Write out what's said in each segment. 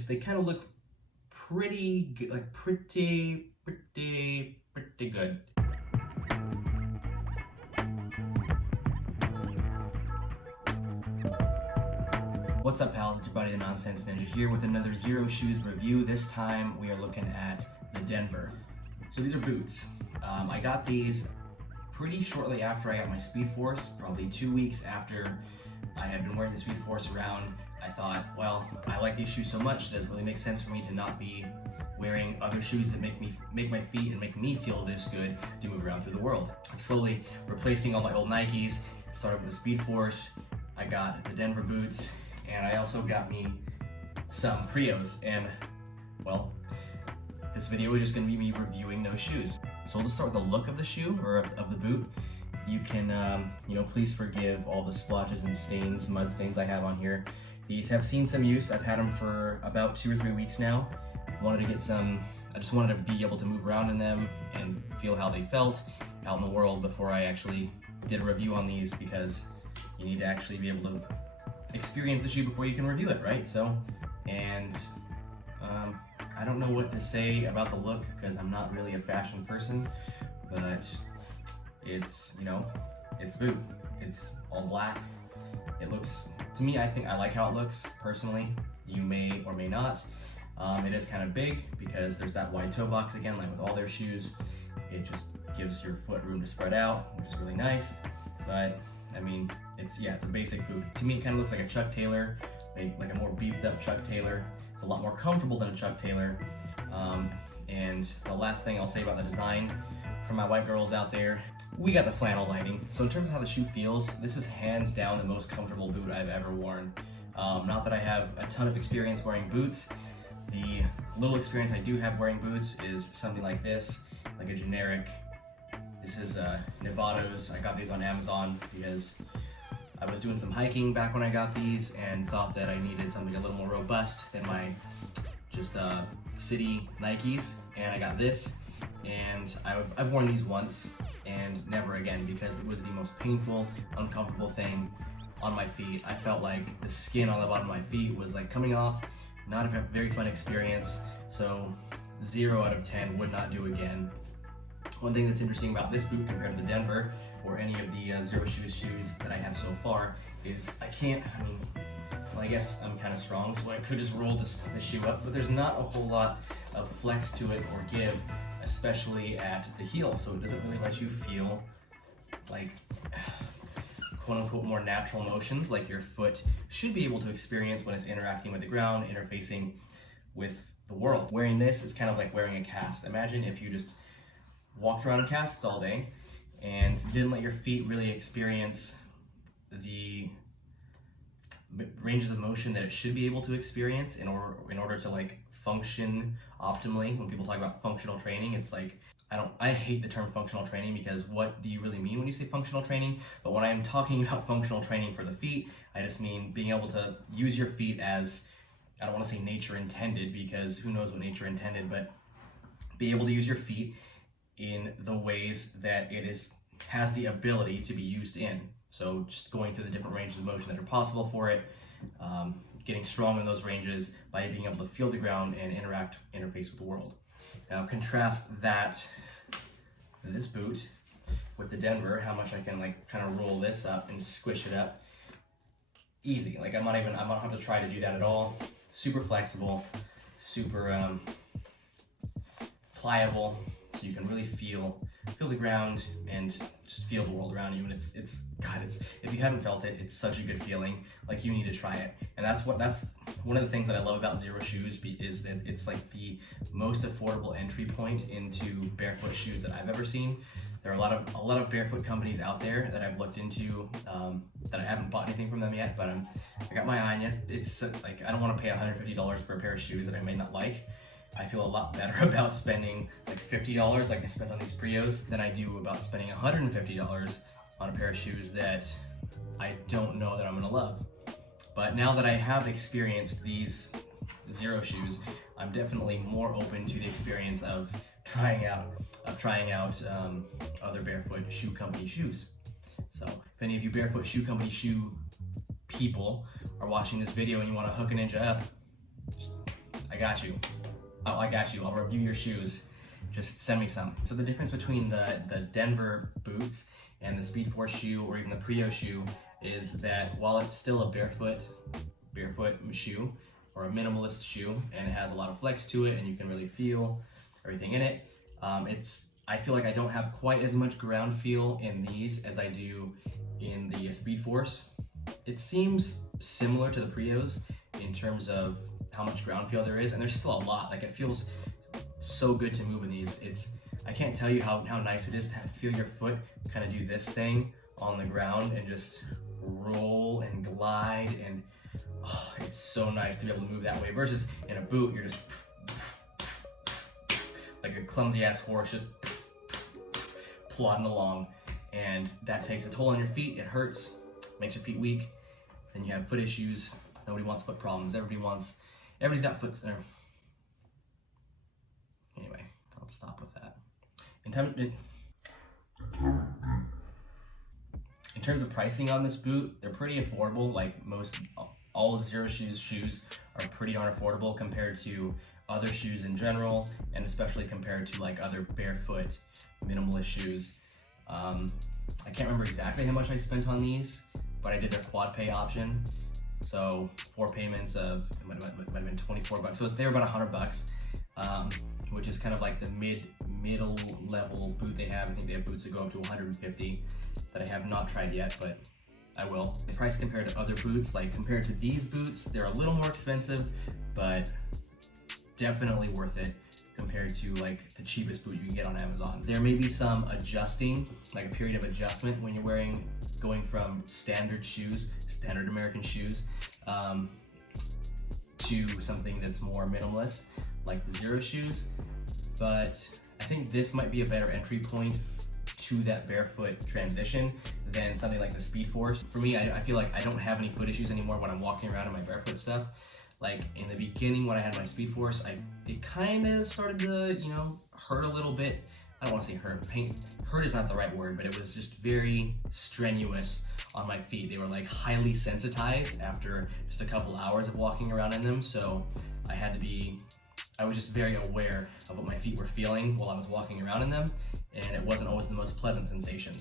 they kind of look pretty good, like pretty good. What's up, pals? It's your buddy the Nonsense Ninja here with another Xero Shoes review. This time we are looking at the Denver. So these are boots. I got these pretty shortly after I got my Speed Force, probably 2 weeks after I had been wearing the Speed Force around. I thought, well, I like these shoes so much, it doesn't really make sense for me to not be wearing other shoes that make my feet and make me feel this good to move around through the world. I'm slowly replacing all my old Nikes. Started with the Speed Force. I got the Denver boots, and I also got me some Prios. And well, this video is just going to be me reviewing those shoes. So let's start with the look of the shoe, or of the boot. You can, please forgive all the splotches and stains, mud stains I have on here. These have seen some use. I've had them for about 2 or 3 weeks now. I just wanted to be able to move around in them and feel how they felt out in the world before I actually did a review on these, because you need to actually be able to experience the shoe before you can review it, right? So, and I don't know what to say about the look because I'm not really a fashion person, but it's, it's boot. It's all black. It looks, to me, I like how it looks personally. You may or may not. It is kind of big because there's that wide toe box again, like with all their shoes. It just gives your foot room to spread out, which is really nice. But I mean, it's a basic boot. To me, it kind of looks like a Chuck Taylor, like a more beefed up Chuck Taylor. It's a lot more comfortable than a Chuck Taylor. And the last thing I'll say about the design, for my white girls out there, we got the flannel lining. So in terms of how the shoe feels, this is hands down the most comfortable boot I've ever worn. Not that I have a ton of experience wearing boots. The little experience I do have wearing boots is something like this, like a generic. This is Nevados. I got these on Amazon because I was doing some hiking back when I got these and thought that I needed something a little more robust than my just city Nikes, and I got this, and I've worn these once and never again because it was the most painful, uncomfortable thing on my feet. I felt like the skin on the bottom of my feet was like coming off. Not a very fun experience, so 0 out of 10 would not do again. One thing that's interesting about this boot compared to the Denver or any of the Xero Shoes shoes that I have so far is I guess I'm kind of strong, so I could just roll this shoe up, but there's not a whole lot of flex to it or give, especially at the heel, so it doesn't really let you feel like quote-unquote more natural motions like your foot should be able to experience when it's interacting with the ground, interfacing with the world. Wearing this is kind of like wearing a cast. Imagine if you just walked around in casts all day and didn't let your feet really experience the ranges of motion that it should be able to experience in order to like function optimally. When people talk about functional training, it's like, I hate the term functional training because what do you really mean when you say functional training? But when I'm talking about functional training for the feet, I just mean being able to use your feet as, I don't want to say nature intended because who knows what nature intended, but be able to use your feet in the ways that has the ability to be used in. So just going through the different ranges of motion that are possible for it, getting strong in those ranges by being able to feel the ground and interface with the world. Now contrast this boot with the Denver, how much I can like kind of roll this up and squish it up. Easy, like I don't have to try to do that at all. Super flexible, super pliable, so you can really feel the ground and just feel the world around you. And it's if you haven't felt it, it's such a good feeling. Like you need to try it. And that's one of the things that I love about Xero Shoes is that it's like the most affordable entry point into barefoot shoes that I've ever seen. There are a lot of barefoot companies out there that I've looked into that I haven't bought anything from them yet, but I got my eye on it. It's like I don't want to pay $150 for a pair of shoes that I may not like. I feel a lot better about spending like $50 like I spent on these Prios than I do about spending $150 on a pair of shoes that I don't know that I'm gonna love. But now that I have experienced these Xero shoes, I'm definitely more open to the experience of trying out other barefoot shoe company shoes. So if any of you barefoot shoe company shoe people are watching this video and you want to hook a ninja up, just got you. Oh, I got you. I'll review your shoes. Just send me some. So the difference between the Denver boots and the Speed Force shoe or even the Prio shoe is that while it's still a barefoot shoe or a minimalist shoe, and it has a lot of flex to it and you can really feel everything in it, I feel like I don't have quite as much ground feel in these as I do in the Speed Force. It seems similar to the Prios in terms of how much ground feel there is, and there's still a lot. Like, it feels so good to move in these. I can't tell you how nice it is to feel your foot kind of do this thing on the ground and just roll and glide, and oh, it's so nice to be able to move that way versus in a boot you're just like a clumsy ass horse just plodding along, and that takes a toll on your feet. It hurts, makes your feet weak. Then you have foot issues. Nobody wants foot problems. Everybody's got foot there. Anyway, I'll stop with that. In terms of pricing on this boot, they're pretty affordable. Like all of Xero Shoes shoes are pretty darn affordable compared to other shoes in general, and especially compared to like other barefoot minimalist shoes. I can't remember exactly how much I spent on these, but I did their quad pay option. So 4 payments of, it might have been 24 bucks. So they were about 100 bucks, which is kind of like the middle level boot they have. I think they have boots that go up to 150 that I have not tried yet, but I will. The price compared to other boots, like compared to these boots, they're a little more expensive, but definitely worth it compared to like the cheapest boot you can get on Amazon. There may be some adjusting, like a period of adjustment when you're going from standard American shoes, to something that's more minimalist, like the Xero shoes. But I think this might be a better entry point to that barefoot transition than something like the Speed Force. For me, I feel like I don't have any foot issues anymore when I'm walking around in my barefoot stuff. Like in the beginning when I had my Speed Force, it kind of started to, hurt a little bit. I don't want to say hurt. Hurt is not the right word, but it was just very strenuous on my feet. They were like highly sensitized after just a couple hours of walking around in them. So I was just very aware of what my feet were feeling while I was walking around in them, and it wasn't always the most pleasant sensation.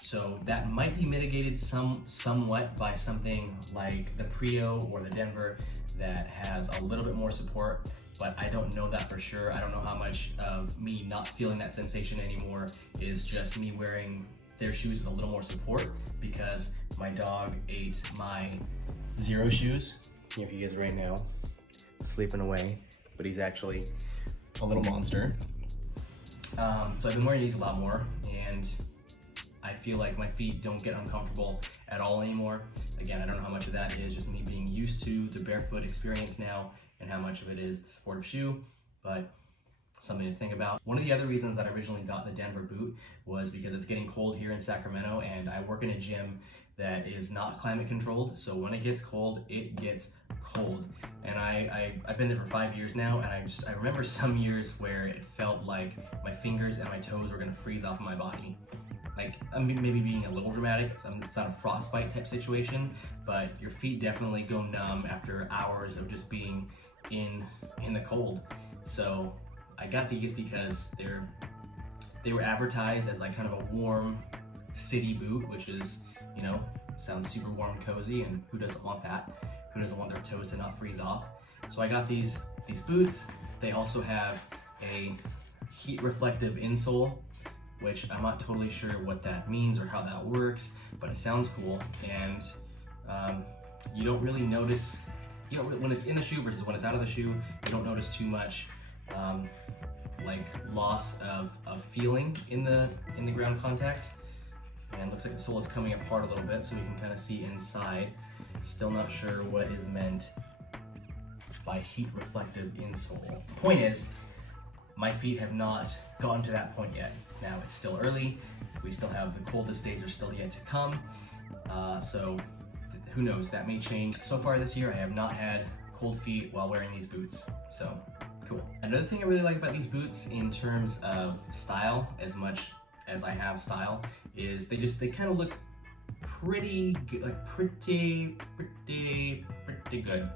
So that might be mitigated somewhat by something like the Prio or the Denver that has a little bit more support, but I don't know that for sure. I don't know how much of me not feeling that sensation anymore is just me wearing their shoes with a little more support because my dog ate my Xero shoes. Here he is right now, sleeping away, but he's actually a little monster. So I've been wearing these a lot more, and I feel like my feet don't get uncomfortable at all anymore. Again, I don't know how much of that is just me being used to the barefoot experience now and how much of it is the supportive shoe, but something to think about. One of the other reasons that I originally got the Denver boot was because it's getting cold here in Sacramento, and I work in a gym that is not climate controlled, so when it gets cold, it gets cold. And I've been there for 5 years now, and I remember some years where it felt like my fingers and my toes were gonna freeze off of my body. Like, I'm maybe being a little dramatic, it's not a frostbite type situation, but your feet definitely go numb after hours of just being in the cold. So I got these because they were advertised as like kind of a warm city boot, which is, sounds super warm and cozy, and who doesn't want that? Who doesn't want their toes to not freeze off? So I got these boots. They also have a heat reflective insole, which I'm not totally sure what that means or how that works, but it sounds cool. And you don't really notice, when it's in the shoe versus when it's out of the shoe, you don't notice too much like loss of feeling in the ground contact. And it looks like the sole is coming apart a little bit, so we can kind of see inside. Still not sure what is meant by heat reflective insole. Point is, my feet have not gotten to that point yet. Now it's still early. We still have the coldest days are still yet to come. So who knows, that may change. So far this year, I have not had cold feet while wearing these boots. So cool. Another thing I really like about these boots in terms of style, as much as I have style, is they kind of look pretty good, like pretty good.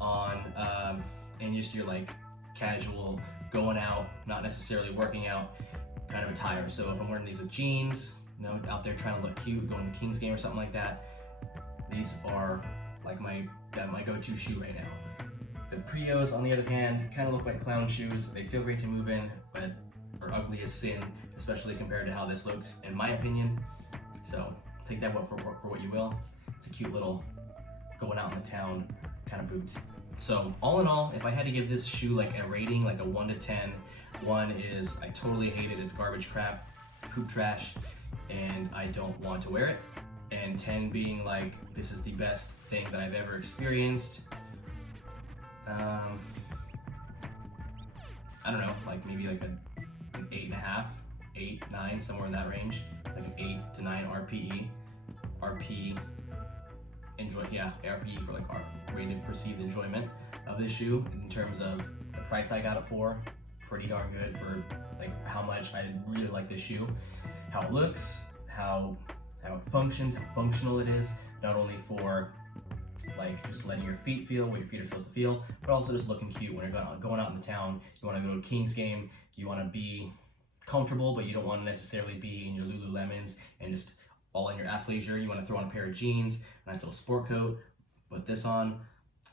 on and just your like casual going out, not necessarily working out kind of attire. So if I'm wearing these with jeans, you know, out there trying to look cute, going to the Kings game or something like that, these are like my go-to shoe right now. The Prios, on the other hand, kind of look like clown shoes. They feel great to move in, but are ugly as sin, especially compared to how this looks, in my opinion. So take that for what you will. It's a cute little going out in the town kind of boot. So all in all, if I had to give this shoe like a rating, like a 1 to 10, 1 is I totally hate it, it's garbage crap, poop trash, and I don't want to wear it. And 10 being like, this is the best thing that I've ever experienced. I don't know, like maybe like an 8.5, 8, 9, somewhere in that range. Like an 8 to 9 RPE. RP RPE for like our rated perceived enjoyment of this shoe in terms of the price I got it for. Pretty darn good for like how much I really like this shoe. How it looks, how it functions, how functional it is, not only for like just letting your feet feel what your feet are supposed to feel, but also just looking cute when you're going out in the town. You want to go to a Kings game, you want to be comfortable, but you don't want to necessarily be in your Lululemons and just all in your athleisure. You want to throw on a pair of jeans, a nice little sport coat, put this on.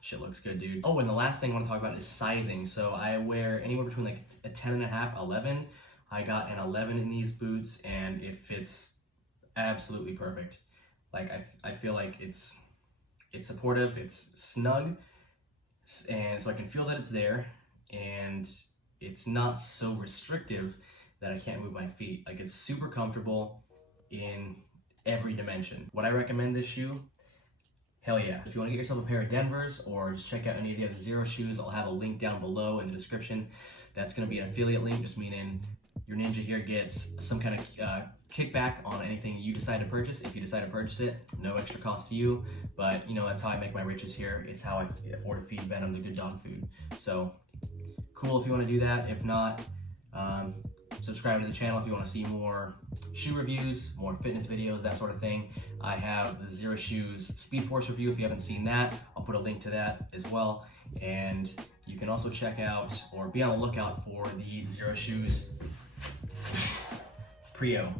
Shit looks good, dude. Oh, and the last thing I want to talk about is sizing. So I wear anywhere between like a 10.5, 11. I got an 11 in these boots and it fits absolutely perfect. Like I feel like it's supportive, it's snug, and so I can feel that it's there, and it's not so restrictive that I can't move my feet. Like it's super comfortable in every dimension. Would I recommend this shoe? Hell yeah. If you want to get yourself a pair of Denvers or just check out any of the other Xero shoes, I'll have a link down below in the description. That's going to be an affiliate link, just meaning your ninja here gets some kind of kickback on anything you decide to purchase. If you decide to purchase it, no extra cost to you, but you know, that's how I make my riches here. It's how I afford to feed Venom the good dog food. So cool if you want to do that. If not, subscribe to the channel if you want to see more shoe reviews, more fitness videos, that sort of thing. I have the Xero Shoes Speed Force review if you haven't seen that. I'll put a link to that as well. And you can also check out or be on the lookout for the Xero Shoes Prio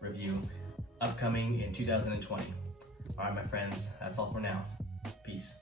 review upcoming in 2020. All right, my friends, that's all for now. Peace.